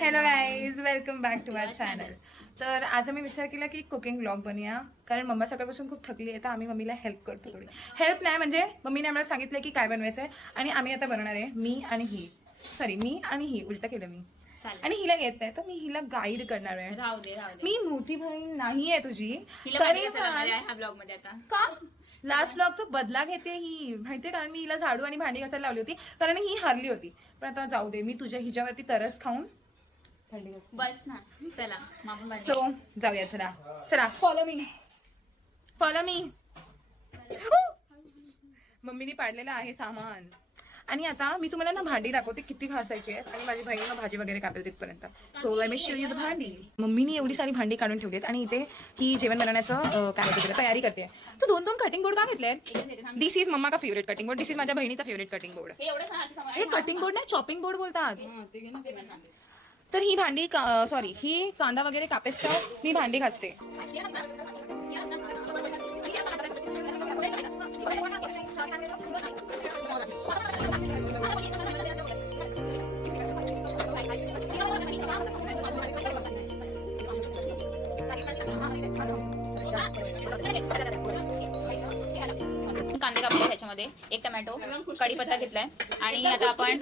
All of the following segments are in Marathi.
Hello guys, welcome back to my channel. तर आज आम्ही विचार केला की कुकिंग ब्लॉग बनूया, कारण मम्मा सकाळपासून खूप थकली आहे. तर आम्ही मम्मीला हेल्प करतो. थोडी हेल्प नाही म्हणजे मम्मीने आम्हाला सांगितलं की काय बनवायचं आहे आणि आम्ही आता बनवणार आहे. मी आणि ही उलट केलं मी. आणि हिला येत नाही तर मी हिला गाईड करणार आहे. राहू दे मी मोठी बहीण नाही आहे तुझी. ब्लॉग मध्ये आता का लास्ट ब्लॉगचा बदला घेते ही माहितीये, कारण मी हिला झाडू आणि भांडी घासायला लावली होती कारण ही हारली होती. पण आता जाऊ दे, मी तुझ्या हिच्यावरती तरस खाऊन बस ना. चला सो जाऊया. चला फॉलो मी. मम्मीने पाडलेलं आहे सामान. आणि आता मी तुम्हाला ना भांडी दाखवते किती घासायची आहेत, आणि माझी बहीण भाजी वगैरे कापेल तिथपर्यंत. So let me show you the भांडी. मम्मीने एवढी सारी भांडी काढून ठेवली आहेत आणि इथे ही जेवण बनवण्याचं काय म्हणते तिला तयारी करते. तू दोन दोन कटिंग बोर्ड का घेतले? दिस इज मम्मा का favourite cutting board, this is माझ्या बहिणीचा फेवरेट कटिंग बोर्ड. हे कटिंग बोर्ड नाही, चॉपिंग बोर्ड बोलतात. तर ही भांडी सॉरी ही कांदा वगैरे कापेस मी भांडी घासते. कांदे कापले, त्याच्यामध्ये एक टमॅटो, कढीपत्ता घेतलाय आणि आता आपण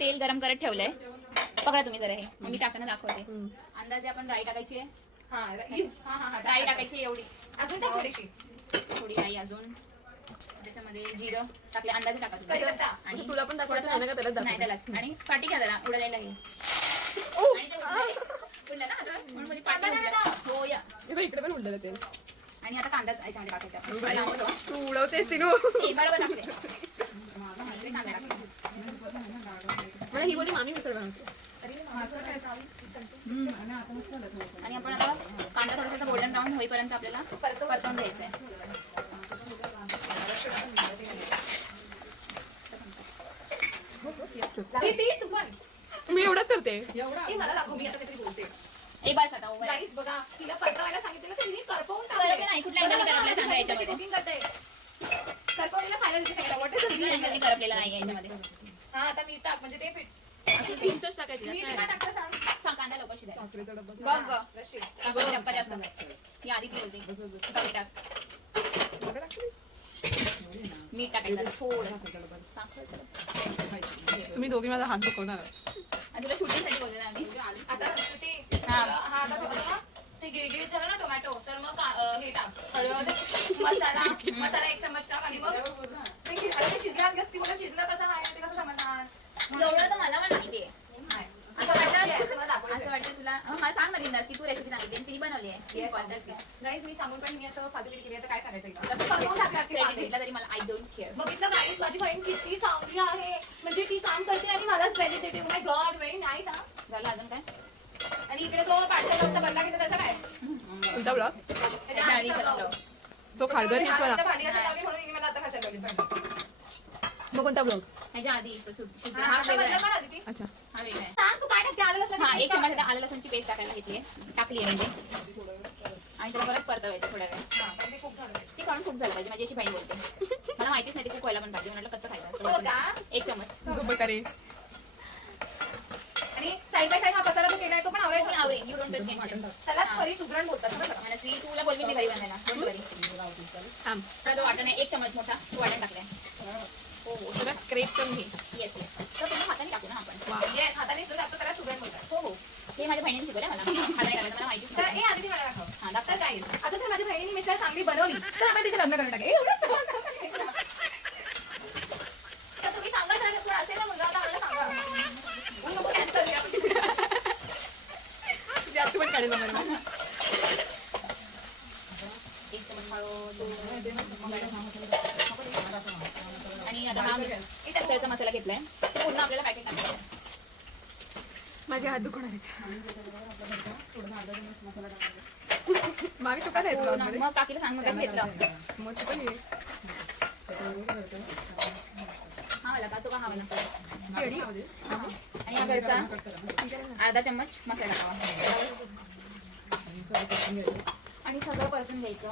तेल गरम करत ठेवलंय. पकडा तुम्ही जरा हे, मी टाकताना दाखवते. अंदाजे आपण राई टाकायची आहे. राई टाकायची एवढी, अजून थोडीशी थोडी राई अजून. त्याच्यामध्ये जिरं टाकले, अंदाजे टाका तुम्ही. आणि तुला पण नाही त्यालाच, आणि पाटी घ्या जरा उडा द्यायला घे. उडलं ना आता, म्हणून म्हणजे पाटी उडलं. हो या इकडे पण उडलं ते. आणि आता कांदा याच्यामध्ये टाकायचा. तू उडवतेस तिनू. बरोबर टाकते. कांदा टाकते. मला ही बोली मामी मिसळ बनवते. आणि आपण आता कांदा थोडासा गोल्डन ब्राऊन होईपर्यंत आपल्याला परतवून घ्यायचा आहे. मी एवढंच करते. मला दाखव, मी आता काहीतरी बोलते. ए बस आता over. गाईस बघा, तिला परतवायला सांगितलं तर तिने करपवून करपे नाही, कुठल्या angle ने करपलंय सांगा याच्यामध्ये. कुकिंग करते. करपवलेला फायनल दिसते सगळ्याला. What is this? कुठल्या angle ने करपलेला नाही याच्यामध्ये. हा, आता मीठ टाक म्हणजे ते पीठ. पीठच टाकायचं. मीठ काय टाकलं सांग. सांग, कांदा लवकर शिजायला. साखरेचा बघ ग. रशीद. टाकून टप्पा जास्त ही आधी ती होती. कमी टाक. मीठ टाकायचं थोडं. तुम्ही दोघी माझा हात दुखवणार. आणि तुला शूटिंगसाठी बोललेलं आम्ही. आता ते हा आता बघा, ते गिळगिळ झालं ना टोमॅटो, तर मग हे टाक हळद, मसाला 1 चम्मच टाक. आणि मग ते शिजलं गॅस. ती बोला शिजलं कसं आहे ते कसं समजणार. जेवढं तर मला पण माहिती आहे. असं वाटतं तुला. हा सांग ना बिंदास की तू रेसिपी सांगितली आणि तिने बनवली आहे. गाईस मी सांगून पण मी असं फालतूगिरी केली तर काय करायचं हिला? क्रेडिट घेतला तरी मला आय डोंट केअर. बघितलं गाईस, माझी बहीण किती चांगली आहे. म्हणजे ती काम करते आणि मलाच क्रेडिट देते. माय गॉड, व्हेरी नाईस. हा झालं अजून काय? आणि इकडे तो पाठचा बदला घेतो त्याचा काय? कोणता ब्लॉग? त्याच्या आधीचा vlog. तो खारघर हिचवाला. आता भांडी घासायला लावली म्हणून हिने मला आता घासायला लावली भांडी. मग कोणता ब्लॉग? ह्याच्या आधी हा, हा आता वेगळा बदला आहे. कर आधी ती. अच्छा. हा वेगळा आहे. सांग तू काय टाकते? आलं लसण हा 1 चमच आता आलं लसूणची पेस्ट टाकायला घेतली आहे. टाकली आहे म्हणजे. आणि त्याला परत परतवायचं थोड्या वेळ. हा, पण ते खूप झालं. ती काढून खूप झालं पाहिजे. माझी अशी बहीण बोलते. मला माहितीच नाही ते खूप व्हायला पण पाहिजे. म्हटलं कच्चं हो का? खायचं. 1 चमच. दुबकारे. आणि साईड बाय साईड हा पसारा जो केलाय तो पण आवडेल मी आवडेल. You don't tension. त्याला खरी सुगरण बोलतात बरं का? मनस्वी तुला बोलवी मी घरी बनवायला. डोंट वरी. थांब. तर तो वाटण आहे 1 चमच मोठा. तो वाटण टाकलाय. हो तुला स्क्रेप करून घे. Yes yes. तर तुम्ही हाताने टाकू ना आपण. Yes, हाताने सुद्धा टाकतो त्याला सुगरण बोलतात. हो हो. हे माझ्या बहिणीने शिकवलं मला. हाताने टाकायचं मला माहितीच तर नाही. हे आधी ती मला दाखव. हा दाखव. तर गाईस, आता जर माझ्या बहिणीने मिसळ चांगली बनवली तर आपण तिचे लग्न करून टाकेल. तर तुम्ही सांगा जरा, कोण असेल ना मुलगा, आता आम्हाला सांगा. मग नको cancel करूया आपण. जास्त पण काढेल मला. 1 चमच हळद. आणि आता हा मिसळचा मसाला घेतलाय. ते पूर्ण आपल्याला पॅकेट टाकायचं. माझे हात दुखणार आहेत. मागे तू काय नाही तुला आतमध्ये? मग काकीला सांग मग काय घेतलं. मग तू पण ये. हा मला का तो का हा मला. केळी? आणि हा घरचा अर्धा चम्मच मसाला टाकावा. आणि सगळं परतून घ्यायचं.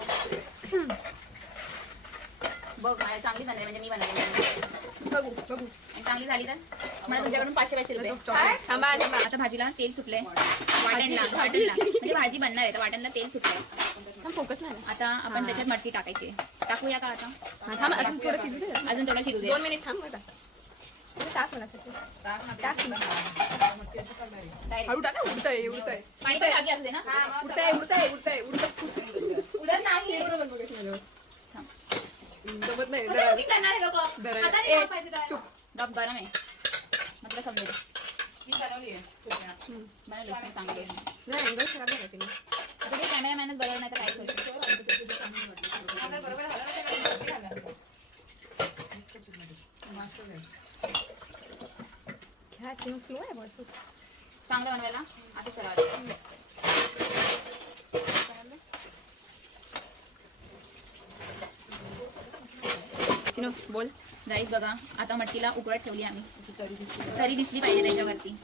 बघ मला चांगली बनली म्हणजे मी बनवली बघू बघू आणि चांगली झाली तर मला तुमच्याकडून 500 रुपये थांबा थांबा आता भाजीला तेल सुटलंय वाटणला म्हणजे भाजी बनणार आहे तर वाटणला तेल सुटलंय थांब फोकस नाही ना. आता आपण त्याच्यात मटकी टाकायची टाकूया का आता हा, थांब अजून थोडं शिजू दे. अजून थोडं शिजू दे 2 मिनिट थांब आता टाक मला टाक हळू टाका उडतंय उडतंय पाणी पण टाकी असू दे ना उडतंय उडतंय उडतंय उडत नाही जमत नाही मी करणार आहे लोक दर- आता ए, नाही पाहिजे तर. चुप. गप गरम आहे म्हटलं समजेल मी बनवली आहे बनवली असते चांगली आहे. तुला अँगल खराब झाला तिने. आता ते कॅमेरामॅनच बरोबर नाही तर काय करू बरोबर झालं ना ते वरती आलं. ह्या चिंग स्लो आहे बहुत. चांगलं बनवायला असं करावं चिनो बोल गाईस बघा आता मटकीला उकळत ठेवली आम्ही तरी दिसली पाहिजे त्याच्यावरती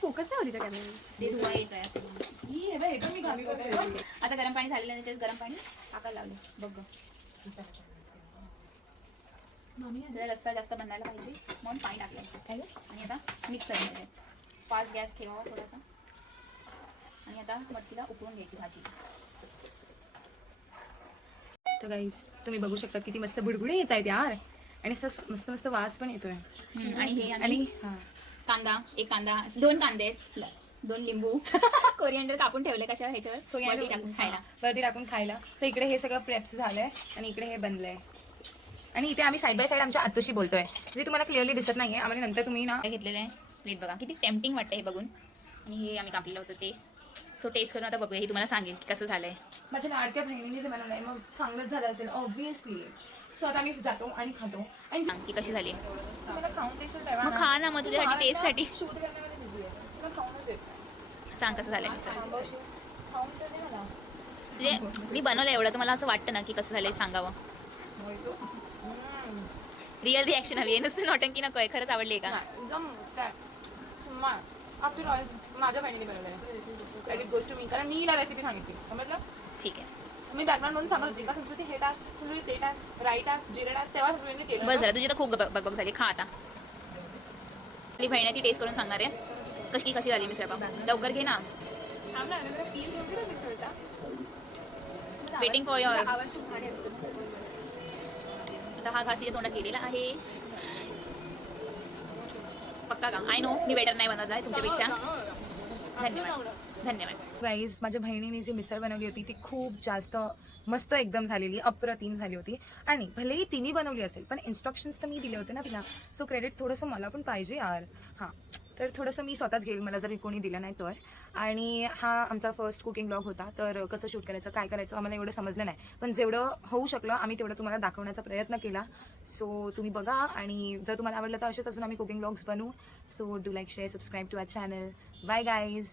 फोकस नाही होती त्या कॅमेरा. ते धुवा येत आहे असं. ही हे बघ, हे तर मी घाली होते. आता गरम पाणी झालेलं आहे त्याच्यात गरम पाणी टाकायला लावले बघ गं. जरा रस्सा जास्त बनायला पाहिजे म्हणून पाणी टाकलं आणि आता मिक्स करायचं फास्ट गॅस ठेवावा थोडासा आणि आता मटकीला उकळून घ्यायची भाजी तर गाईज तुम्ही बघू शकता किती मस्त बुडबुडे येत आहेत यार आणि असं मस्त मस्त वास पण येतोय आणि हे आणि आणि हा कांदा एक कांदा 2 कांदे 2 लिंबू कोरिअंडर कापून ठेवले कशावर ह्याच्यावर वरती टाकून खायला वरती टाकून खायला तर इकडे हे सगळं प्रेप्स झालंय आणि इकडे हे बनलंय आणि इथे आम्ही साईड बाय साईड आमच्या आत्तूशी बोलतोय जे तुम्हाला क्लिअरली दिसत नाहीये आम्हाला नंतर तुम्ही ना काय घेतलेलं आहे प्लेट बघा किती टेम्पटिंग वाटतं हे बघून आणि हे आम्ही कापलेलं होतं ते सो टेस्ट करून आता बघूया हे तुम्हाला सांगेल की कसं झालंय माझ्या लाडक्या बहिणीने जे बनवलंय मग चांगलंच झालं असेल ऑब्विसली सो आता आम्ही जातो आणि खातो आणि सांग की कशी झाली तुम्हाला खाऊन टेस्ट ठेवा मग खा ना मग तुझ्यासाठी टेस्टसाठी शूट करण्यामध्ये बिझी आहे तुला खाऊनच येत सांग कसं झालंय मिसळ खाऊन तर दे मला म्हणजे मी बनवलं एवढं तर मला असं वाटतं ना की कसं झालंय सांगावं रिअल रिॲक्शन हवी आहे नुसतं नौटंकी नको आहे खरंच आवडली का एकदम आफ्टर ऑल माझ्या बहिणीने बनवलंय क्रेडिट गोष्ट मी कारण मी हिला रेसिपी सांगितली समजलं ठीक आहे मी बॅटमॅन म्हणून सांगत होती का संस्कृती हे टाक संस्कृती ते टाक राई टाक जिरे टाक तेव्हा संस्कृतीने केलं बस झालं तुझी तर खूप बघ झाली खा आता आपली बहिणी ती टेस्ट करून सांगणार आहे कशी कशी झाली मिसळ पाव लवकर घे ना वेटिंग फॉर युअर आवाज खूप भारी येतो. आता हा घासीच्या तोंडात गेलेला आहे पक्का का आय नो मी बेटर नाही बनवत आहे तुमच्यापेक्षा धन्यवाद धन्यवाद गाईज माझ्या बहिणीने जी मिसळ बनवली होती ती खूप जास्त मस्त एकदम झालेली अप्रतिम झाली होती आणि भलेही तिने बनवली असेल पण इन्स्ट्रक्शन्स तर मी दिले होते ना तिला सो क्रेडिट थोडंसं मला पण पाहिजे यार हां तर थोडंसं मी स्वतःच घेईल मला जर कोणी दिलं नाही तर आणि हा आमचा फर्स्ट कुकिंग ब्लॉग होता तर कसं शूट करायचं काय करायचं आम्हाला एवढं समजलं नाही पण जेवढं होऊ शकलं आम्ही तेवढं तुम्हाला दाखवण्याचा प्रयत्न केला सो तुम्ही बघा आणि जर तुम्हाला आवडलं तर असेच अजून आम्ही कुकिंग ब्लॉग्स बनवू so do like share subscribe to our channel bye guys